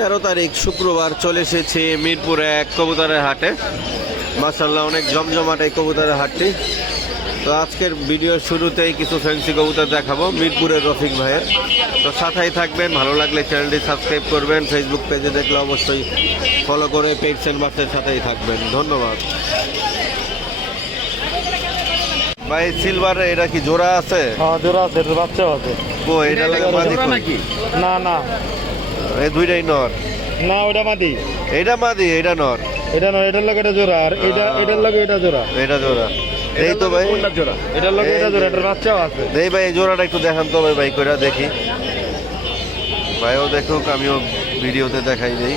13 তারিখ শুক্রবার চলে এসেছি মিরপুরে এক কবুতরের হাটে। মাশাআল্লাহ অনেক জমজমাট এই কবুতরের হাটটি। তো আজকের ভিডিওর শুরুতেই কিছু ফ্যান্সি কবুতর দেখাবো মিরপুরের রফিক ভাইয়ের। তো সাথেই থাকবেন, ভালো লাগলে চ্যানেলটি সাবস্ক্রাইব করবেন, ফেসবুক পেজে দেখলে অবশ্যই ফলো করে পেজ এন্ড বাসের সাথেই থাকবেন। ধন্যবাদ ভাই। সিলভার এটা কি জোড়া আছে? হ্যাঁ জোড়া আছে, এটা বাচ্চাও আছে। ও এটা লাগে মাদি নাকি? না না, এই দুইটাই নর। না ওটা মাদি, এটা মাদি, এটা নর। এটা নয়, এটার লগে এটা জোড়া, আর এটার লগে এটা জোড়া। এটা জোড়া। এই তো ভাই জোড়া, এটার লগে এটা জোড়া, এটার বাচ্চাও আছে। এই ভাই এই জোড়াটা একটু দেখান তো ভাই, ভাই কইরা দেখি। ভাইও দেখুক, আমিও ভিডিওতে দেখাই দেই।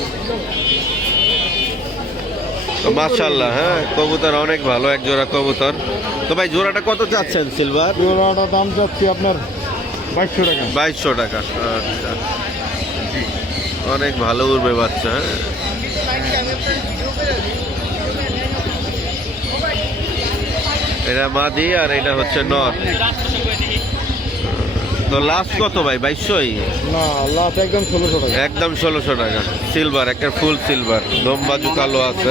মাশাআল্লাহ, হ্যাঁ কবুতর অনেক ভালো, এক জোড়া কবুতর। তো ভাই জোড়াটা কত চাচ্ছেন সিলভার? জোড়াটা দাম চাচ্ছি আপনার 2200 টাকা। 2200 টাকা। আচ্ছা, অনেক ভালো উড়বে বাচ্চা। এটা মাদি আর এটা হচ্ছে নর। তো লাস্ট কত ভাই? 2200? না লাস্ট একদম 1600 টাকা। একদম 1600 টাকা। সিলভার, একটা ফুল সিলভার, দমবাজু কালো আছে।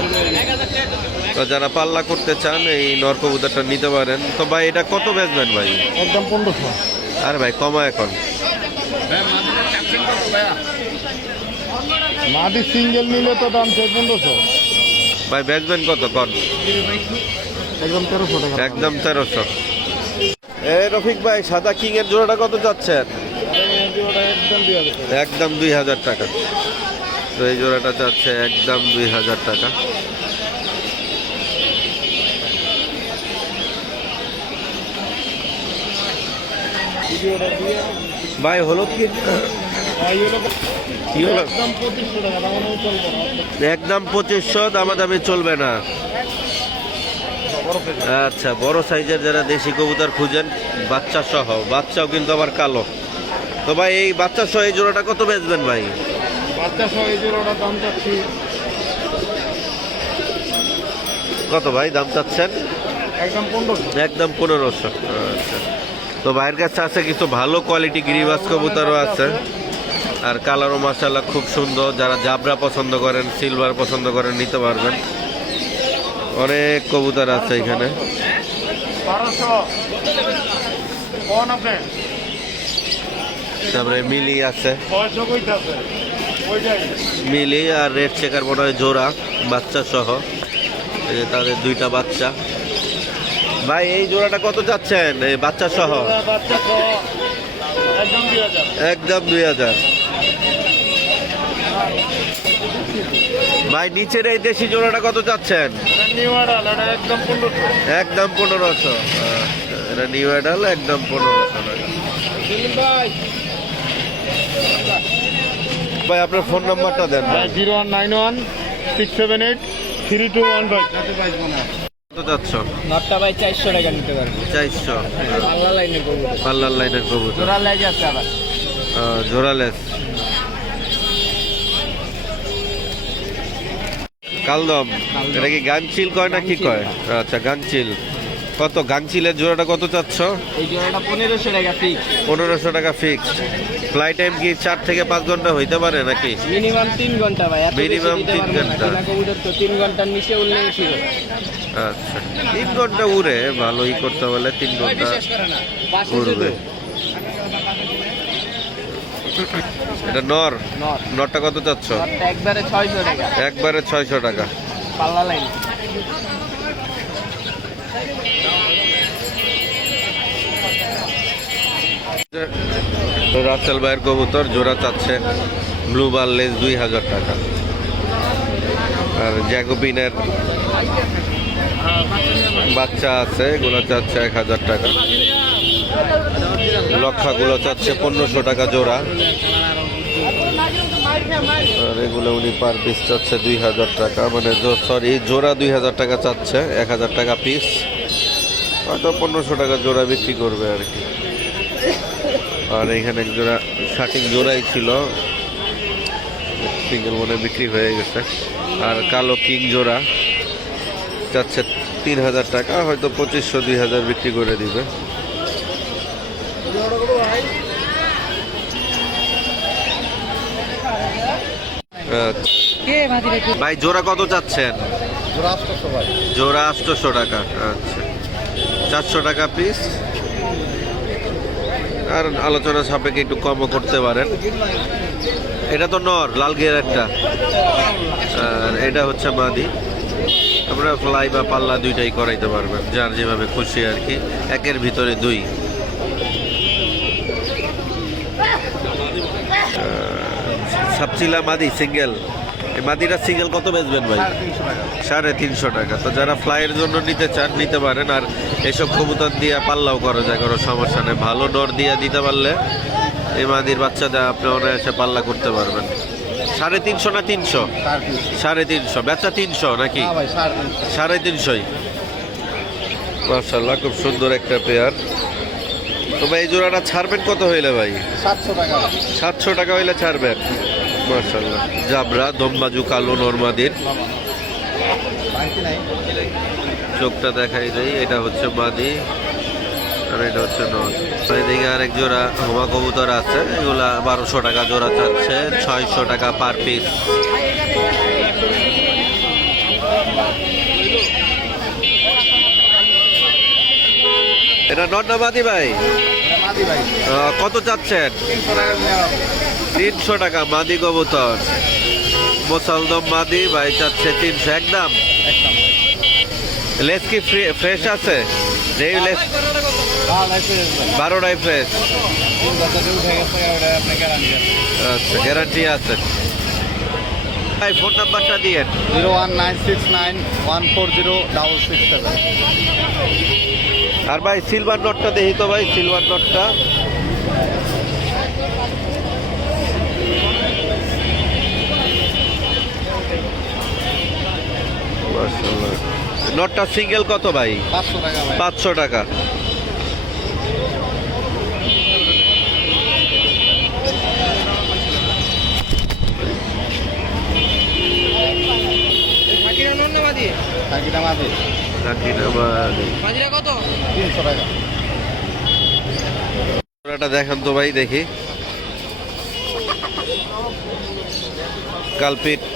তো যারা পাল্লা করতে চান এই নর কবুতরটা নিতে পারেন। তো ভাই এটা কত বেচবেন ভাই? একদম 1500। আরে ভাই কমা এখন। মাদি সিঙ্গেল নিলে তো দাম চাই 1500। ভাই বেচবেন কত কন? একদম 1300 টাকা। একদম 1300। এই রফিক ভাই সাদা কিং এর জোড়াটা কত চাচ্ছেন? একদম 2000 টাকা। তো এই জোড়াটা চাচ্ছে একদম 2000 টাকা। ভাই হলুদ কি কি হলো? একদম 2500, দামাদামি চলবে না। আচ্ছা, বড় সাইজের যারা দেশি কবুতর খুঁজেন বাচ্চা সহ, বাচ্চাও কিন্তু আবার কালো। তো ভাই এই বাচ্চা সহ এই জোড়াটা কত বেচবেন ভাই? বাচ্চা সহ এই জোড়াটা দাম চাচ্ছি কত ভাই দাম চাচ্ছেন? একদম 1500। একদম 1500। আচ্ছা, তো ভাইয়ের কাছে আছে কিছু ভালো কোয়ালিটি গিরিবাজ কবুতরও আছে, আর কালারও মাশাআল্লাহ খুব সুন্দর। যারা জাবরা পছন্দ করেন, সিলভার পছন্দ করেন, নিতে পারবেন। অনেক কবুতর আছে এখানে। তারপরে মিলি আছে, মিলি আর রেড চেকার মনে হয় জোড়া, বাচ্চা সহ। এই যে তাদের দুইটা বাচ্চা। ভাই এই জোড়াটা কত চাচ্ছেন এই বাচ্চা সহ? একদম 2000। ভাই নিচের এই দেশি জোড়াটা কত চাচ্ছেন? একদম 1500। এটা নিউ অ্যাডাল, একদম 1500 টাকা। ভাই আপনার ফোন নাম্বারটা দেন। 0191-678-3215। কত চাচ্ছ? নটটা ভাই 400 টাকা নিতে পারবে। 400। পাল্লা লাইনের কবুতর। পাল্লার লাইনের কবুতর। জোড়া লেজ আছে আবার। জোড়ালেস। কালদম, এটা কি গাংচিল কয় না কি কয়? আচ্ছা গাংচিল। কত গাংচিলের জোড়াটা কত চাচ্ছ? এই জোড়াটা 1500 টাকা ফিক্স। 1500 টাকা ফিক্স। ফ্লাইট টাইম কি 4 থেকে 5 ঘন্টা হইতে পারে নাকি? মিনিমাম 3 ঘন্টা ভাই। মিনিমাম 3 ঘন্টা। কবুতর তো 3 ঘন্টার নিচে উঠলে বেশি হবে। আচ্ছা 3 ঘন্টা উড়ে, ভালোই করতে বলে 3 ঘন্টা উড়বে। এটা নর। নরটা কত চাচ্ছ? একবারে 600 টাকা। একবারে 600 টাকা। পাল্লা লাইন। রাসেল ভাইয়ের কবুতর জোড়া চাচ্ছে ব্লু বার লেস 2000 টাকা। আর জ্যাকোবিনের বাচ্চা আছে, এগুলো চাচ্ছে 1000 টাকা। লক্ষাগুলো চাচ্ছে 1500 টাকা জোড়া। আর এগুলো উনি পার পিস চাচ্ছে 2000 টাকা, মানে সরি জোড়া 2000 টাকা চাচ্ছে, 1000 টাকা পিস। হয়তো 1500 টাকা জোড়া বিক্রি করবে আর কি। আর এখানে এক জোড়া শার্টিং জোড়াই ছিল, সিঙ্গেল মনে বিক্রি হয়ে গেছে। আর কালো কিং জোড়া চাচ্ছে 3000 টাকা, হয়তো 2500-2000 বিক্রি করে দিবে। আচ্ছা। ভাই জোড়া কত চাচ্ছেন? জোড়া 800 টাকা। আচ্ছা, 400 টাকা পিস। আর আলোচনা সাপেক্ষে একটু কমও করতে পারেন। এটা তো নর, লাল গিয়ার একটা, আর এটা হচ্ছে মাদি। আমরা ফ্লাই বা পাল্লা দুইটাই করাইতে পারবেন, যার যেভাবে খুশি আর কি। একের ভিতরে দুই। সাপচিলা মাদি সিঙ্গেল। এই মাদিটা সিঙ্গেল কত বেচবেন ভাই? 350 টাকা। তো যারা ফ্লাইয়ের জন্য নিতে চান নিতে পারেন। আর এসব কবুতর দিয়ে পাল্লাও করা যায়, কোনো সমস্যা নেই। ভালো নর দিয়ে দিতে পারলে এই মাদির বাচ্চাটা আপনি অনায়াসে পাল্লা করতে পারবেন। 350 না 300? 350। বেচা 300 নাকি? 350। মাশাআল্লাহ, খুব সুন্দর একটা পেয়ার। তো ভাই এই জোড়াটা ছাড়বেন কত হইলে ভাই? 700 টাকা হইলে ছাড়বেন। মাশাআল্লাহ, জাবরা দমবাজু কালো নরমাদির। চোখটা দেখাই দেই, এটা হচ্ছে মাদি আর এটা হচ্ছে নর। এদিকে আরেক জোড়া হোমা কবুতর আছে, এগুলা 1200 টাকা জোড়া চাচ্ছে, 600 টাকা পার পিস। এটা নর না মাদি ভাই? কত চাচ্ছেন? 300 টাকা মাদি কবুতর। মোসালদম মাদি ভাই চাচ্ছে 300 একদম। লেস কি ফ্রেশ আছে? যেই লেস 12টাই ফ্রেশ। আচ্ছা, গ্যারান্টি আছে। ভাই ফোন নাম্বারটা দিয়েন। 01969140667। আর ভাই সিলভার নটটা দেখি তো ভাই, সিলভার নটটা। নটটা সিঙ্গেল কত ভাই? 500 টাকা। দেখেন তো ভাই, দেখি কালপিট।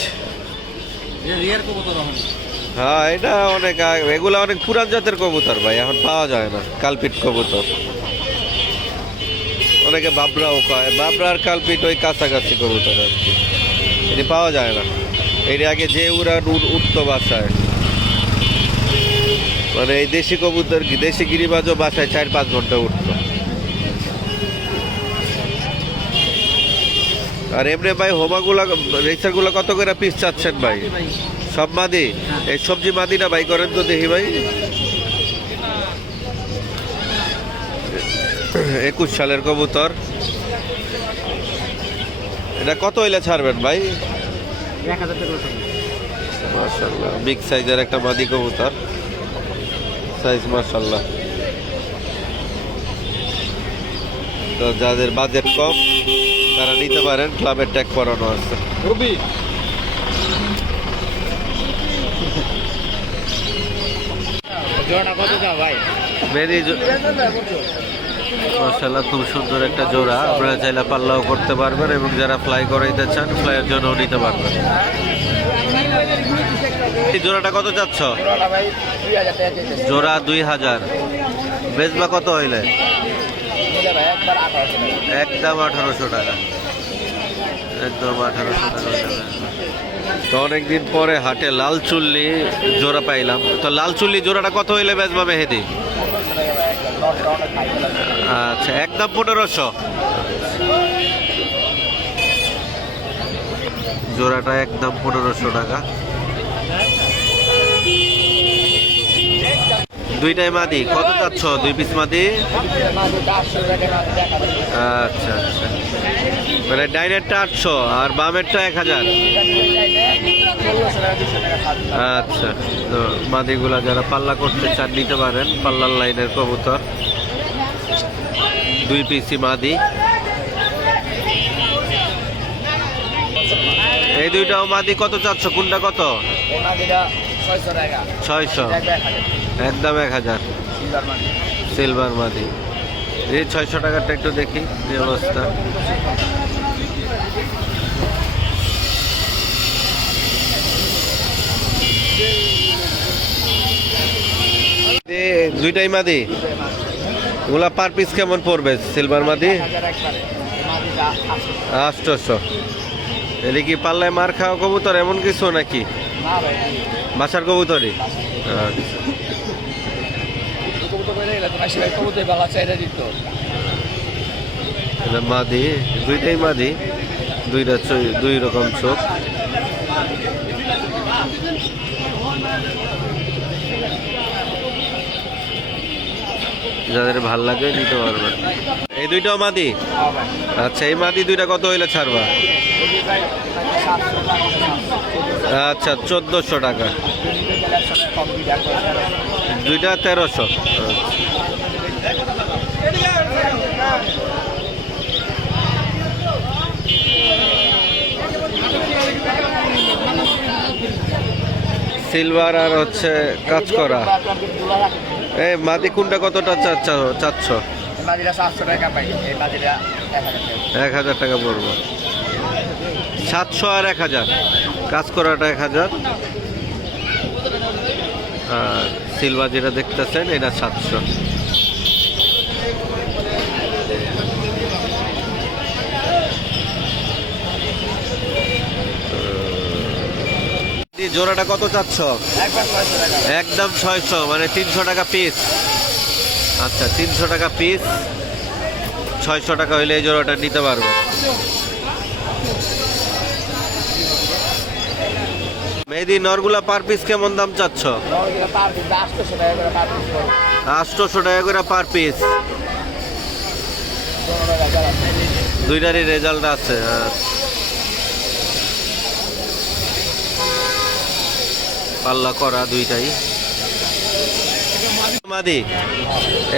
হ্যাঁ, এটা অনেক এগুলা অনেক পুরান জাতের কবুতর ভাই, এখন পাওয়া যায় না কালপিট কবুতর। অনেকে বাবরাও কয়, বাবরা আর কালপিট ওই কাছাকাছি কবুতর আর কি, এটি পাওয়া যায় না। এর আগে যে উড়ান উঠতো বাসায়, মানে এই দেশি কবুতর, দেশি গিরিবাজও বাসায় 4-5 ঘন্টা উঠতো। আর এমনি ভাই হোমাগুলা রেসারগুলো কত করে পিস চাচ্ছেন ভাই? সব মাদি? এই সবজি মাদিটা ভাই করেন তো দেখি ভাই। 21 সালের কবুতর। এটা কত হইলে ছাড়বেন ভাই? 1000 টাকা। মাশাআল্লাহ, বিগ সাইজের একটা মাদি কবুতর, সাইজ মাশাআল্লাহ। তো যাদের বাজেট কম তারা নিতে পারেন, ক্লাবের ট্যাগ করানো আছে। জোড়া কত দাও ভাই? মাশাআল্লাহ, খুব সুন্দর একটা জোড়া। আপনারা চাইলে পাল্লাও করতে পারবেন এবং যারা ফ্লাই করাইতে চান ফ্লাইয়ের জন্যও নিতে পারবেন। এই জোড়াটা কত চাচ্ছ? জোড়া 2000। বেচবা কত হইলে? একদম 1800 টাকা। একদম 1800 টাকা। তো অনেকদিন পরে হাটে লাল চুল্লি জোড়া পাইলাম। তো লাল চুল্লি জোড়াটা কত হইলে বেচবা মেহেদি? আচ্ছা, একদম 1500। জোড়াটা একদম 1500 টাকা। দুইটাই মাদি। কত চাচ্ছ? 2 পিস মাদি। আচ্ছা আচ্ছা, মানে ডাইনেরটা 800 আর বামেরটা 1000। আচ্ছা, তো মাদিগুলা যারা পাল্লা করতে চান নিতে পারেন। পাল্লার লাইনের কবুতর, 2 পিসি মাদি। এই দুইটাও মাদি। কত চাচ্ছ? কোনটা কত? 600। একদম 1000। সিলভার মাদি। এই 600 টাকারটা একটু দেখি যে অবস্থা। দুইটাই মাদি? এগুলা পার পিস কেমন পড়বে সিলভার মাদি? 800। এদিকে কি পাল্লায় মার খাওয়া কবুতর এমন কিছু নাকি বাসার কবুতরই? এটা মাদি, দুইটাই মাদি, দুই রকম চোখ। যাদের ভাল লাগে নিতে পারবেন। এই দুইটাও মাদি? আচ্ছা, এই মাদি দুইটা কত হইলে ছাড়বা? আচ্ছা, 1400 টাকা। দুইটা 1300। সিলভার আর হচ্ছে কাজ করা। এই মাদি কোনটা কতটা চাচ্ছ? 1000 টাকা পড়বো। 700 আর 1000, কাজ করাটা 1000, আর সিলভার যেটা দেখতেছেন এটা 700। জোড়াটা কত চাচ্ছ? একদম 600, মানে 300 টাকা পিস। আচ্ছা, 300 টাকা পিস, 600 টাকা হইলে এই জোড়াটা নিতে পারবে। মেহেদি নরগুলা পার পিস কেমন দাম চাচ্ছ? 800 টাকা করে পার পিস। দুইটারই রেজাল্ট আছে। পাল্লা করা দুইটাই মাদি।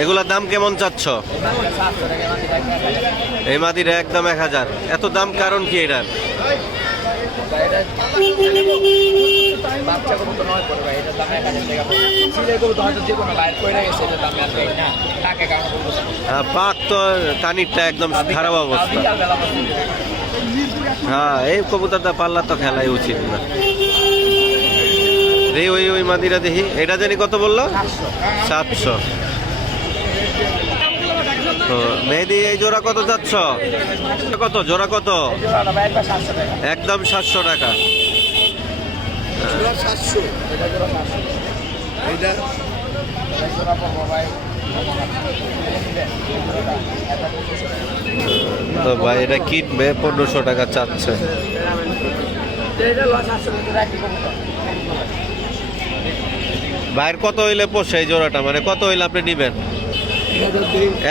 এগুলার দাম কেমন চাচ্ছ? এই মাদির একদম 1000। এত দাম কারণ কি এটার? পাক তো কানিরটা একদম খারাপ অবস্থা। হ্যাঁ, এই কবুতরটা পাল্লা তো খেলাই উচিত না। ওই মাদিরা দেখি, এটা জানি কত বললো? 700। মেহেদি এই জোড়া কত যাচ্ছ? কত জোড়া কত? একদম 700 টাকা। তো ভাই এটা কিনবে 1500 টাকা চাচ্ছে। ভাইয়ের কত হইলে পোষে এই জোড়াটা, মানে কত হইলে আপনি নিবেন?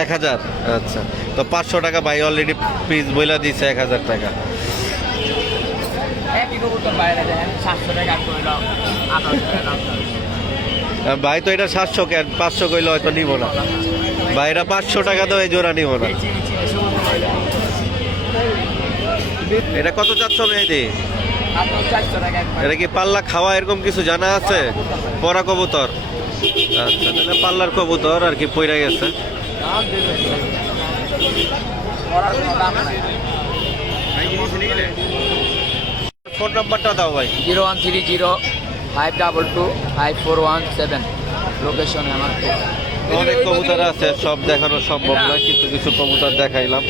1000। আচ্ছা, তো 500 টাকা ভাই অলরেডি পিস বইলা দিছে 1000 টাকা। ভাই তো এটা 700 কেন, 500 কইলে হয়তো নিব না ভাই। এটা 500 টাকা তো এই জোড়া নিব না। এটা কত চাচ্ছ মেহেদি? এটা কি পাল্লা খাওয়া এরকম কিছু জানা আছে? পরা কবুতর? আচ্ছা, তাহলে পাল্লার কবুতর আর কি পইরা গেছে। ফোন নাম্বারটা দাও ভাই। 013052254117। লোকেশনে আমার অনেক কবুতর আছে, সব দেখানো সম্ভব নয়, কিন্তু কিছু কবুতর দেখাইলাম।